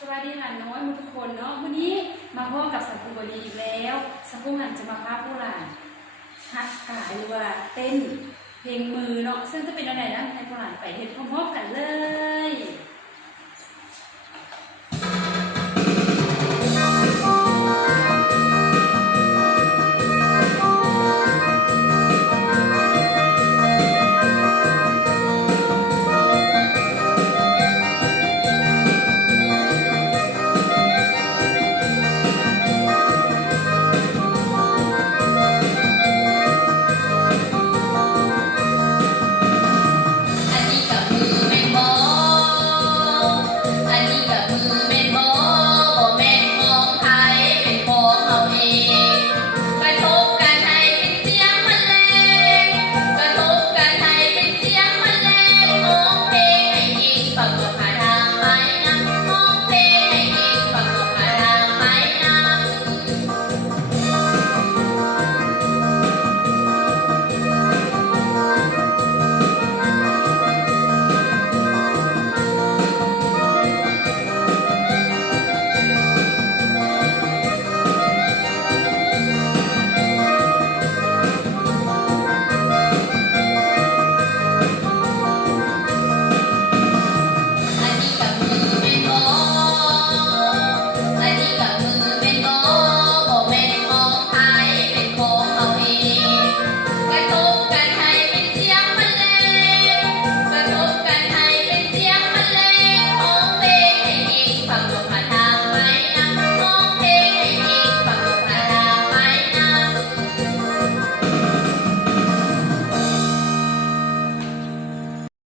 สวัสดีค่ะน้อยทุกคนเนาะวันนี้มาพบกับสังคูบดีอีกแล้วสังคูหันจะมาพาผู้หลานฮักกายหรือว่าเต้นเพลงมือเนาะซึ่งจะเป็นอะไรนะให้ผู้หลานไปเห็นพร้อมๆกันเลย